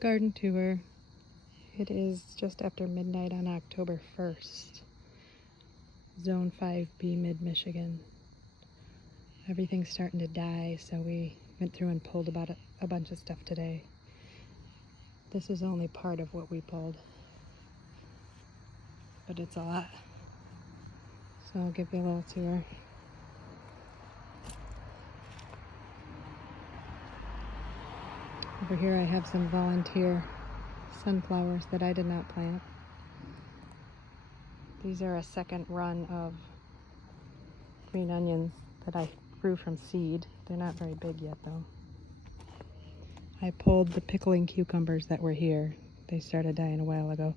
Garden tour. It is just after midnight on October 1st. Zone 5B, mid-Michigan. Everything's starting to die, so we went through and pulled about a bunch of stuff today. This is only part of what we pulled, but it's a lot. So I'll give you a little tour. Over here I have some volunteer sunflowers that I did not plant. These are a second run of green onions that I grew from seed. They're not very big yet though. I pulled the pickling cucumbers that were here. They started dying a while ago.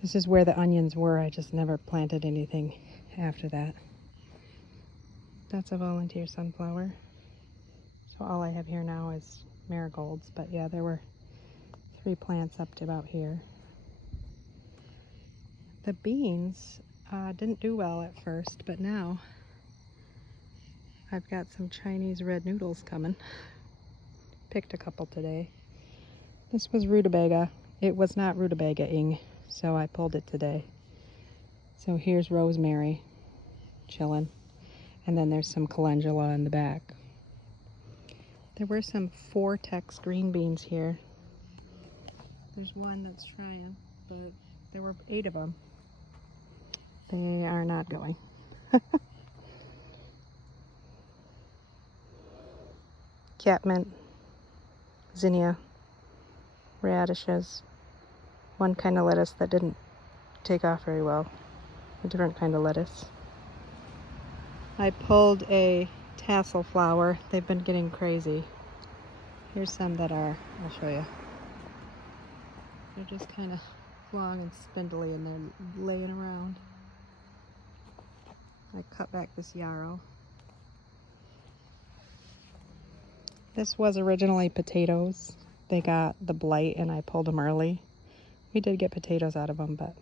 This is where the onions were. I just never planted anything after that. That's a volunteer sunflower. So all I have here now is marigolds, but yeah, there were 3 plants up to about here. The beans didn't do well at first, but now I've got some Chinese red noodles coming. Picked a couple today. This was rutabaga. It was not rutabaga-ing, so I pulled it today. So here's rosemary chilling, and then there's some calendula in the back. There were some Vortex green beans here. There's one that's trying, but there were 8 of them. They are not going. Catmint, zinnia, radishes, one kind of lettuce that didn't take off very well, a different kind of lettuce. I pulled a tassel flower. They've been getting crazy. Here's some that are, I'll show you. They're just kind of long and spindly and they're laying around. I cut back this yarrow. This was originally potatoes. They got the blight and I pulled them early. We did get potatoes out of them, but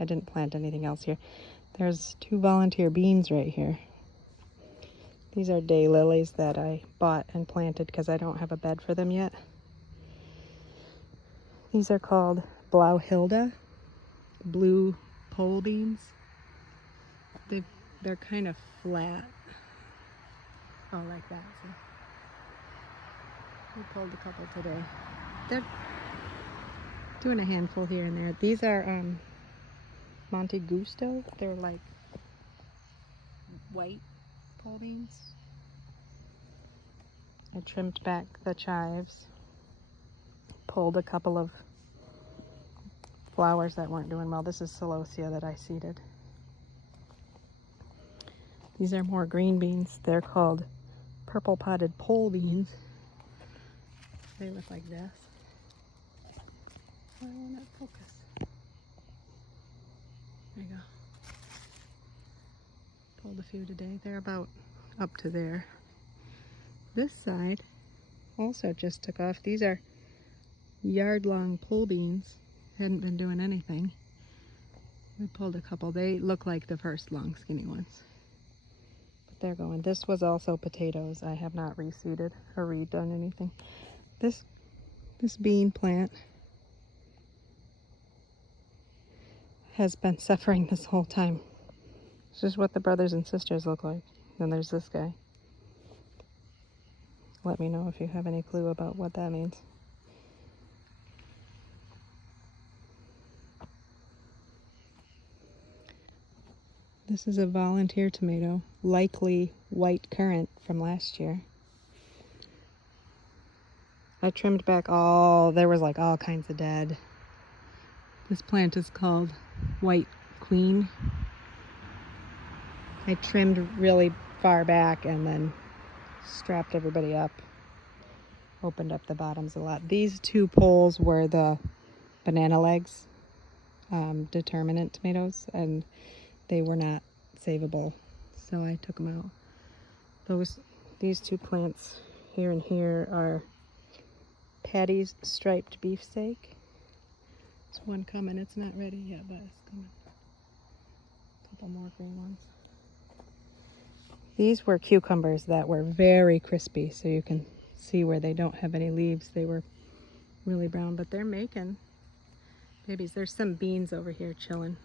I didn't plant anything else here. There's 2 volunteer beans right here. These are daylilies that I bought and planted because I don't have a bed for them yet. These are called Blauhilda, blue pole beans. They're kind of flat. Oh, like that. So we pulled a couple today. They're doing a handful here and there. These are Monte Gusto. They're like white pole beans. I trimmed back the chives. Pulled a couple of flowers that weren't doing well. This is celosia that I seeded. These are more green beans. They're called purple potted pole beans. They look like this. Why won't it focus? There you go. Pulled a few today. They're about up to there. This side also just took off. These are yard-long pole beans. Hadn't been doing anything. We pulled a couple. They look like the first long skinny ones. But they're going. This was also potatoes. I have not reseeded or redone anything. This bean plant has been suffering this whole time. This is what the brothers and sisters look like. Then there's this guy. Let me know if you have any clue about what that means. This is a volunteer tomato, likely white currant from last year. I trimmed back there was like all kinds of dead. This plant is called White Queen. I trimmed really far back and then strapped everybody up. Opened up the bottoms a lot. These 2 poles were the banana legs, determinate tomatoes, and they were not savable, so I took them out. These 2 plants here and here are Patty's striped beefsteak. There's one coming. It's not ready yet, but it's coming. A couple more green ones. These were cucumbers that were very crispy, so you can see where they don't have any leaves. They were really brown, but they're making babies. There's some beans over here chilling.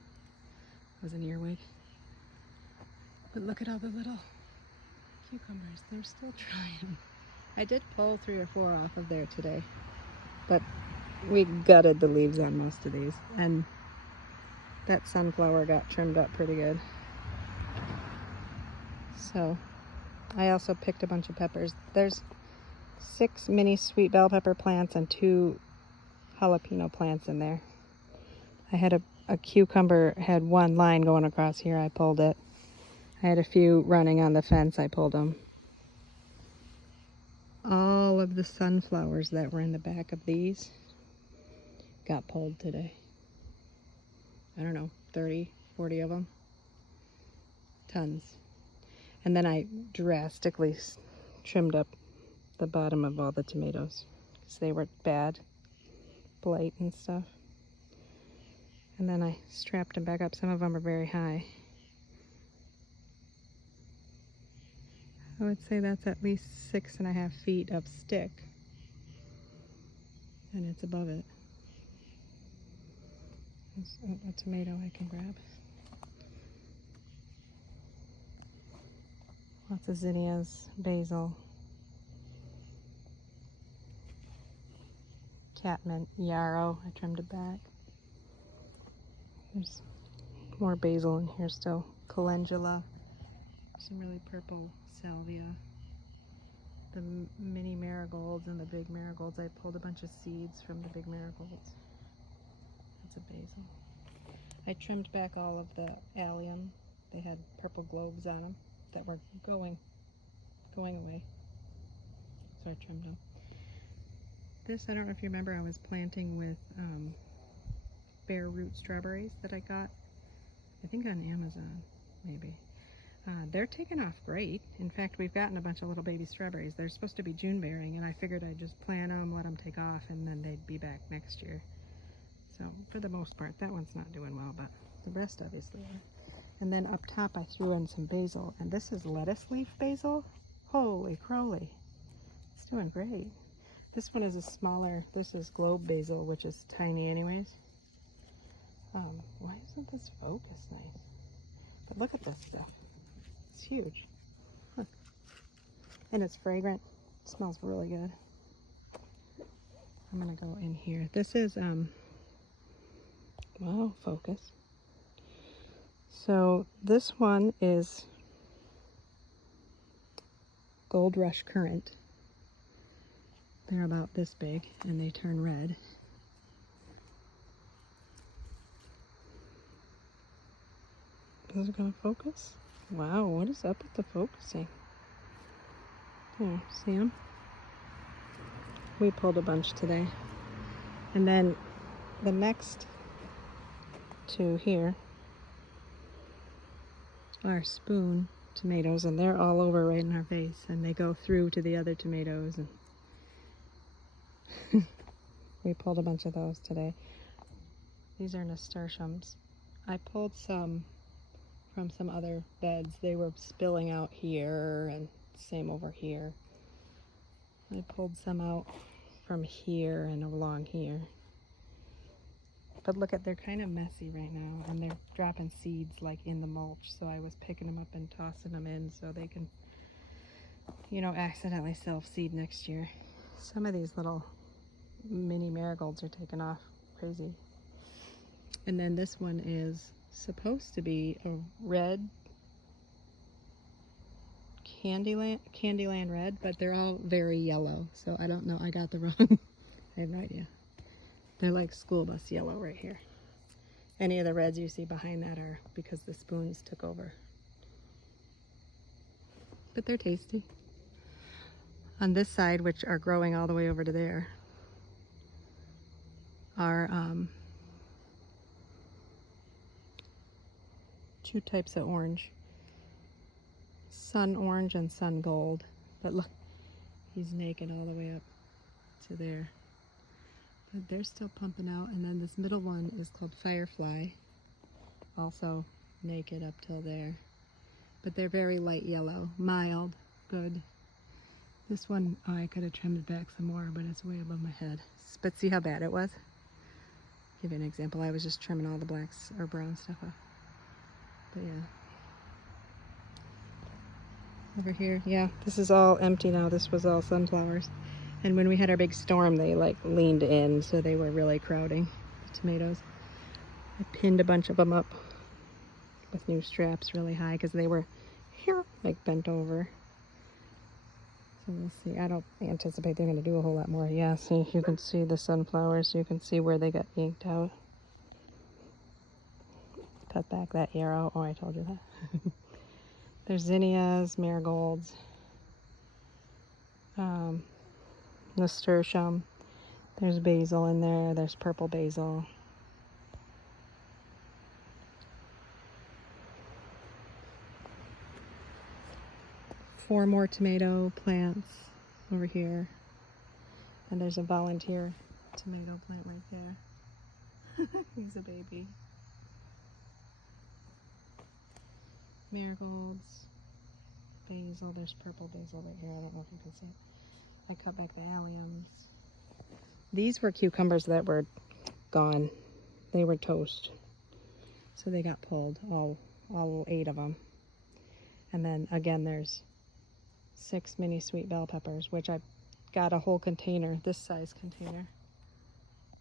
That was an earwig. But look at all the little cucumbers. They're still trying. I did pull 3 or 4 off of there today, but we gutted the leaves on most of these, and that sunflower got trimmed up pretty good. So I also picked a bunch of peppers. There's 6 mini sweet bell pepper plants and 2 jalapeno plants in there. I had a cucumber, had 1 line going across here. I pulled it. I had a few running on the fence. I pulled them. All of the sunflowers that were in the back of these got pulled today. I don't know, 30, 40 of them. Tons. And then I drastically trimmed up the bottom of all the tomatoes because they were bad, blight and stuff. And then I strapped them back up. Some of them are very high. I would say that's at least 6.5 feet of stick, and it's above it. There's a tomato I can grab. Lots of zinnias, basil, catmint, yarrow. I trimmed it back. There's more basil in here still. Calendula, some really purple salvia. The mini marigolds and the big marigolds. I pulled a bunch of seeds from the big marigolds. That's a basil. I trimmed back all of the allium. They had purple globes on them that were going away. So I trimmed them. This, I don't know if you remember, I was planting with bare root strawberries that I got, I think on Amazon, maybe. They're taking off great. In fact, we've gotten a bunch of little baby strawberries. They're supposed to be June bearing, and I figured I'd just plant them, let them take off, and then they'd be back next year. So for the most part, that one's not doing well, but the rest obviously are. And then up top I threw in some basil, and this is lettuce leaf basil. Holy crowley, it's doing great. This one is a smaller, this is globe basil, which is tiny anyways. Why isn't this focus nice? But look at this stuff. It's huge. Look. And it's fragrant. It smells really good. I'm gonna go in here. This is, wow, focus. So this one is Gold Rush Currant. They're about this big and they turn red. Is it gonna focus? Wow, what is up with the focusing? Oh, see them? We pulled a bunch today. And then the next 2 here are spoon tomatoes, and they're all over right in our face, and they go through to the other tomatoes, and we pulled a bunch of those today. These are nasturtiums. I pulled some from some other beds. They were spilling out here, and same over here. I pulled some out from here and along here. But look at, they're kind of messy right now, and they're dropping seeds like in the mulch, so I was picking them up and tossing them in so they can, you know, accidentally self-seed next year. Some of these little mini marigolds are taking off crazy. And then this one is supposed to be a red Candyland red, but they're all very yellow, so I don't know, I got the wrong I have no idea. They're like school bus yellow right here. Any of the reds you see behind that are because the spoons took over. But they're tasty. On this side, which are growing all the way over to there, are 2 types of orange. Sun orange and sun gold. But look, he's naked all the way up to there. But they're still pumping out. And then this middle one is called Firefly. Also naked up till there. But they're very light yellow, mild, good. This one, oh, I could have trimmed it back some more, but it's way above my head. But see how bad it was? Give you an example. I was just trimming all the blacks or brown stuff off. But yeah. Over here, yeah, this is all empty now. This was all sunflowers. And when we had our big storm, they like leaned in, so they were really crowding the tomatoes. I pinned a bunch of them up with new straps really high because they were here, like bent over. So we'll see. I don't anticipate they're going to do a whole lot more. Yeah, see, you can see the sunflowers. You can see where they got yanked out. Cut back that arrow. Oh, I told you that. There's zinnias, marigolds, nasturtium. There's basil in there. There's purple basil. Four more tomato plants over here. And there's a volunteer tomato plant right there. He's a baby. Marigolds, basil. There's purple basil right here. I don't know if you can see it. I cut back the alliums. These were cucumbers that were gone. They were toast. So they got pulled, all 8 of them. And then again, there's 6 mini sweet bell peppers, which I got a whole container, this size container,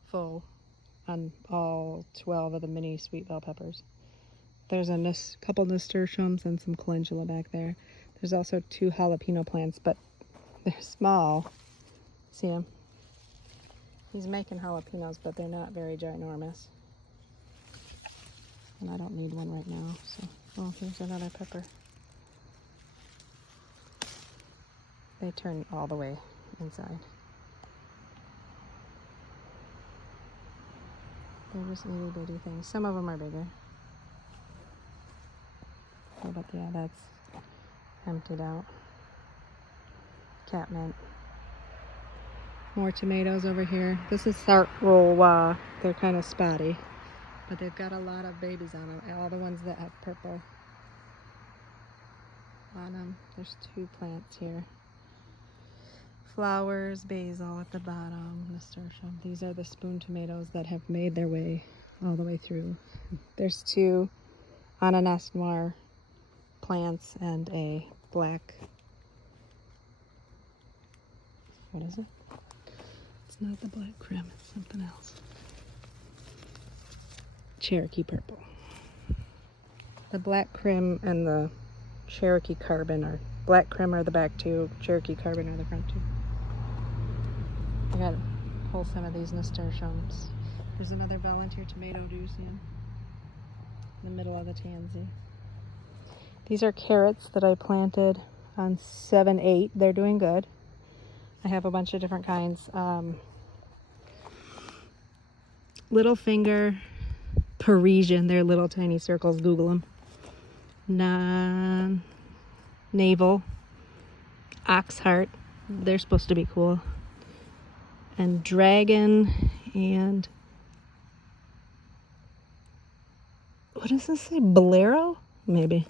full on all 12 of the mini sweet bell peppers. There's a couple nasturtiums and some calendula back there. There's also 2 jalapeno plants, but they're small. See them? He's making jalapenos, but they're not very ginormous. And I don't need one right now, so. Oh, here's another pepper. They turn all the way inside. They're just itty bitty things. Some of them are bigger. Oh, but yeah, that's emptied out. Catmint. More tomatoes over here. This is Sartrowa. They're kind of spotty, but they've got a lot of babies on them. All the ones that have purple on them. There's 2 plants here. Flowers, basil at the bottom, nasturtium. These are the spoon tomatoes that have made their way all the way through. There's 2 ananas noir plants and a black, what is it? It's not the black creme, it's something else. Cherokee purple. The black creme and the Cherokee carbon are, black creme are the back 2, Cherokee carbon are the front 2. I gotta pull some of these nasturtiums. There's another volunteer tomato, do you see them? In the middle of the tansy. These are carrots that I planted on 7-8. They're doing good. I have a bunch of different kinds. Little finger, Parisian, they're little tiny circles, Google them. Navel, ox heart, they're supposed to be cool. And dragon, and what does this say? Bolero? Maybe.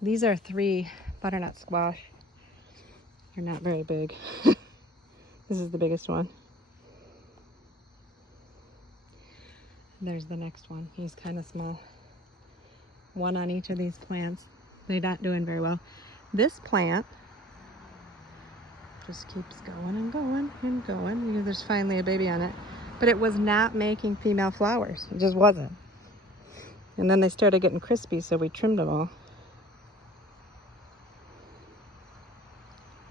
These are 3 butternut squash. They're not very big. This is the biggest one. There's the next one. He's kind of small. 1 on each of these plants. They're not doing very well. This plant just keeps going and going and going. There's finally a baby on it. But it was not making female flowers. It just wasn't. And then they started getting crispy, so we trimmed them all.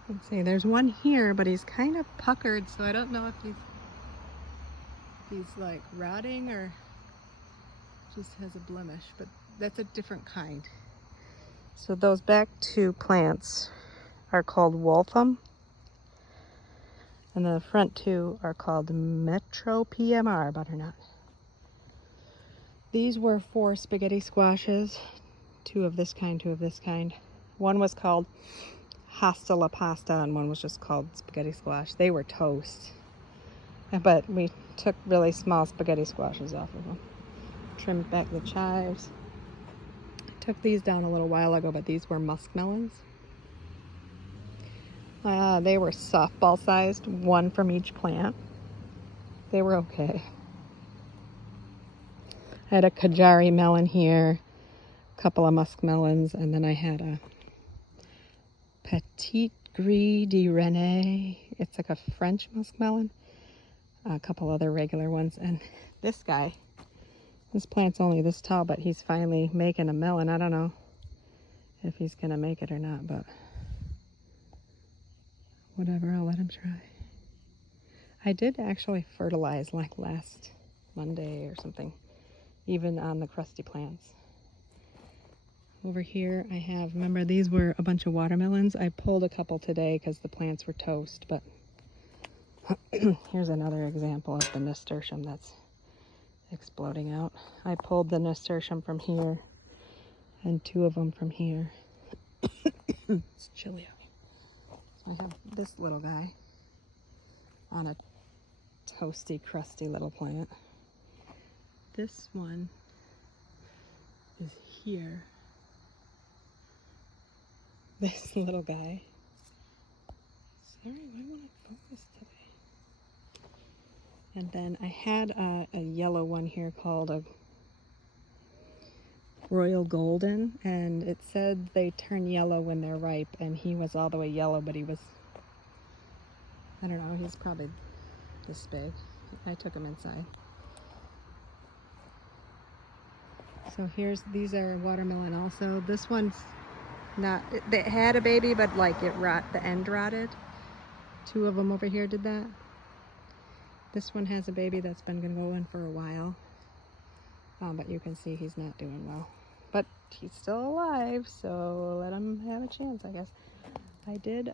Let's see, there's one here, but he's kind of puckered, so I don't know if he's like rotting or just has a blemish, but that's a different kind. So those back 2 plants are called Waltham, and the front 2 are called Metro PMR butternut. These were 4 spaghetti squashes, 2 of this kind, 2 of this kind. One was called Hasta la Pasta, and one was just called spaghetti squash. They were toast, but we took really small spaghetti squashes off of them. Trimmed back the chives. I took these down a little while ago, but these were muskmelons. They were softball sized, one from each plant. They were okay. I had a Kajari melon here, a couple of muskmelons, and then I had a Petit Gris de Rene. It's like a French muskmelon. A couple other regular ones. And this guy, this plant's only this tall, but he's finally making a melon. I don't know if he's going to make it or not, but whatever, I'll let him try. I did actually fertilize like last Monday or something, even on the crusty plants. Over here I have, remember these were a bunch of watermelons. I pulled a couple today because the plants were toast, but here's another example of the nasturtium that's exploding out. I pulled the nasturtium from here and two of them from here. It's chilly out. So I have this little guy on a toasty, crusty little plant. This one is here. This little guy. Sorry, why won't it focus today? And then I had a yellow one here called a Royal Golden, and it said they turn yellow when they're ripe, and he was all the way yellow, but he was, I don't know, he's probably this big. I took him inside. So these are watermelon also. This one's not, it had a baby, but like the end rotted. Two of them over here did that. This one has a baby that's been going for a while. But you can see he's not doing well. But he's still alive, so let him have a chance, I guess. I did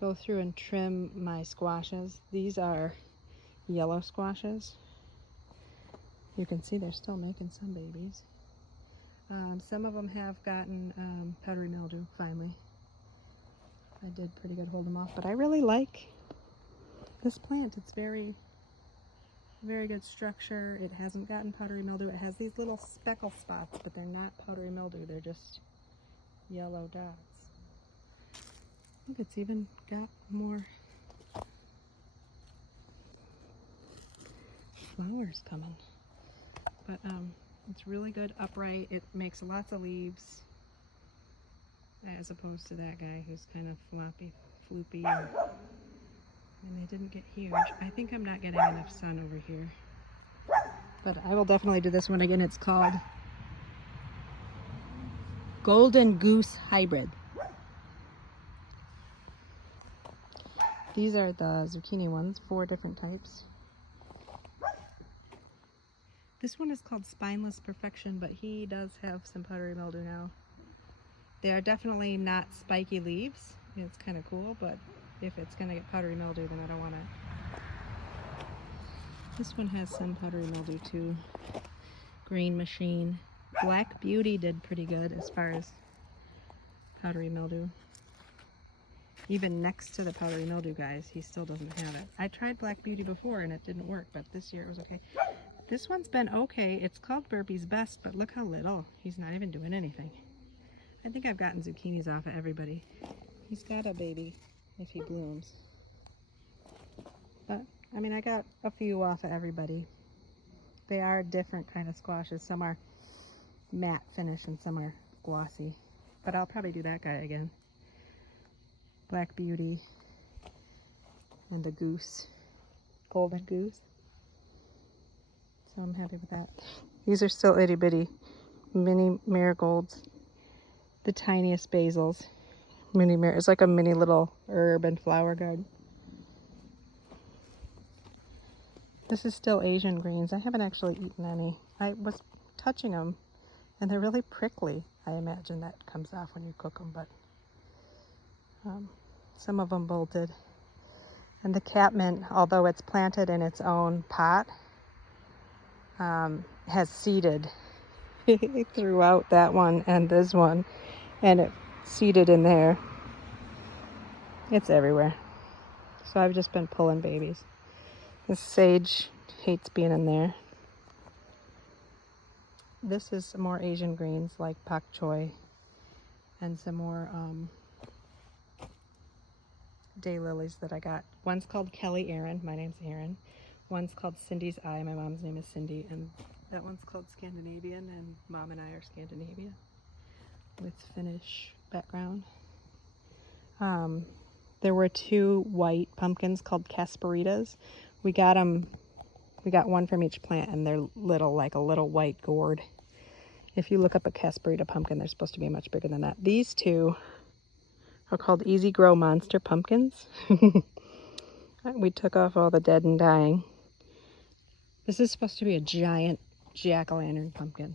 go through and trim my squashes. These are yellow squashes. You can see they're still making some babies. Some of them have gotten powdery mildew finally. I did pretty good hold them off, but I really like this plant. It's very good structure. It hasn't gotten powdery mildew. It has these little speckle spots, but they're not powdery mildew. They're just yellow dots. I think it's even got more flowers coming. But it's really good upright. It makes lots of leaves, as opposed to that guy who's kind of floopy, and they didn't get huge. I think I'm not getting enough sun over here. But I will definitely do this one again. It's called Golden Goose Hybrid. These are the zucchini ones, 4 different types. This one is called Spineless Perfection, but he does have some powdery mildew now. They are definitely not spiky leaves. It's kind of cool, but if it's going to get powdery mildew, then I don't want it. This one has some powdery mildew too. Green Machine. Black Beauty did pretty good as far as powdery mildew. Even next to the powdery mildew guys, he still doesn't have it. I tried Black Beauty before and it didn't work, but this year it was okay. This one's been okay. It's called Burpee's Best, but look how little. He's not even doing anything. I think I've gotten zucchinis off of everybody. He's got a baby if he blooms. But, I mean, I got a few off of everybody. They are different kind of squashes. Some are matte finish and some are glossy. But I'll probably do that guy again. Black Beauty and the goose. Golden Goose. So I'm happy with that. These are still itty bitty mini marigolds. The tiniest basils. It's like a mini little herb and flower garden. This is still Asian greens. I haven't actually eaten any. I was touching them and they're really prickly. I imagine that comes off when you cook them, but some of them bolted. And the catmint, although it's planted in its own pot, has seeded throughout that one and this one, and it seeded in there. It's everywhere. So I've just been pulling babies. This sage hates being in there. This is some more Asian greens like pak choi and some more daylilies that I got. One's called Kelly Aaron. My name's Aaron. One's called Cindy's Eye. My mom's name is Cindy. And that one's called Scandinavian, and Mom and I are Scandinavian with Finnish background. There were 2 white pumpkins called Casperitas. We got one from each plant, and they're little, like a little white gourd. If you look up a Casperita pumpkin, they're supposed to be much bigger than that. These 2 are called Easy Grow Monster Pumpkins. We took off all the dead and dying. This is supposed to be a giant jack-o'-lantern pumpkin.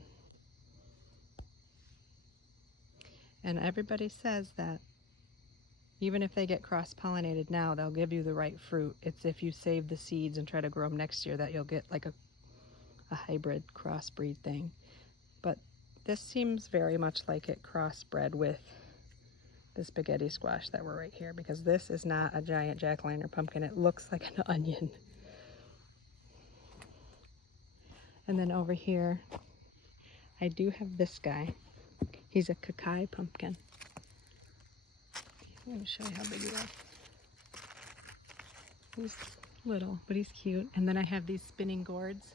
And everybody says that even if they get cross-pollinated now, they'll give you the right fruit. It's if you save the seeds and try to grow them next year that you'll get like a hybrid crossbreed thing. But this seems very much like it crossbred with the spaghetti squash that were right here, because this is not a giant jack-o'-lantern pumpkin. It looks like an onion. And then over here, I do have this guy. He's a Kakai pumpkin. Let me show you how big he is. He's little, but he's cute. And then I have these spinning gourds.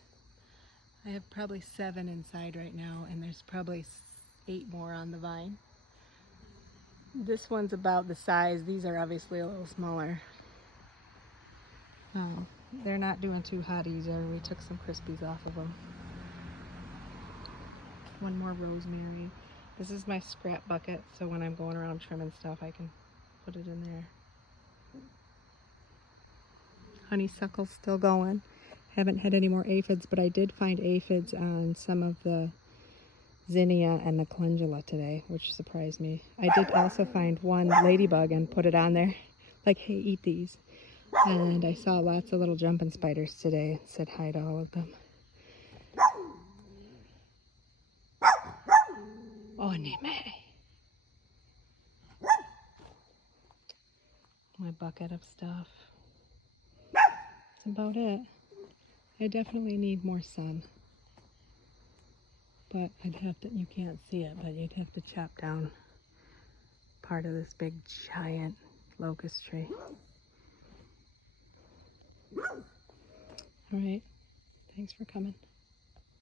I have probably 7 inside right now, and there's probably 8 more on the vine. This one's about the size. These are obviously a little smaller. They're not doing too hot either. We took some crispies off of them. One more rosemary. This is my scrap bucket, so when I'm going around trimming stuff, I can put it in there. Honeysuckle's still going. Haven't had any more aphids, but I did find aphids on some of the zinnia and the calendula today, which surprised me. I did also find one ladybug and put it on there, like, hey, eat these. And I saw lots of little jumping spiders today and said hi to all of them. Oh, Nime. My bucket of stuff. That's about it. I definitely need more sun. But I'd have to, you can't see it, but you'd have to chop down part of this big giant locust tree. All right. Thanks for coming.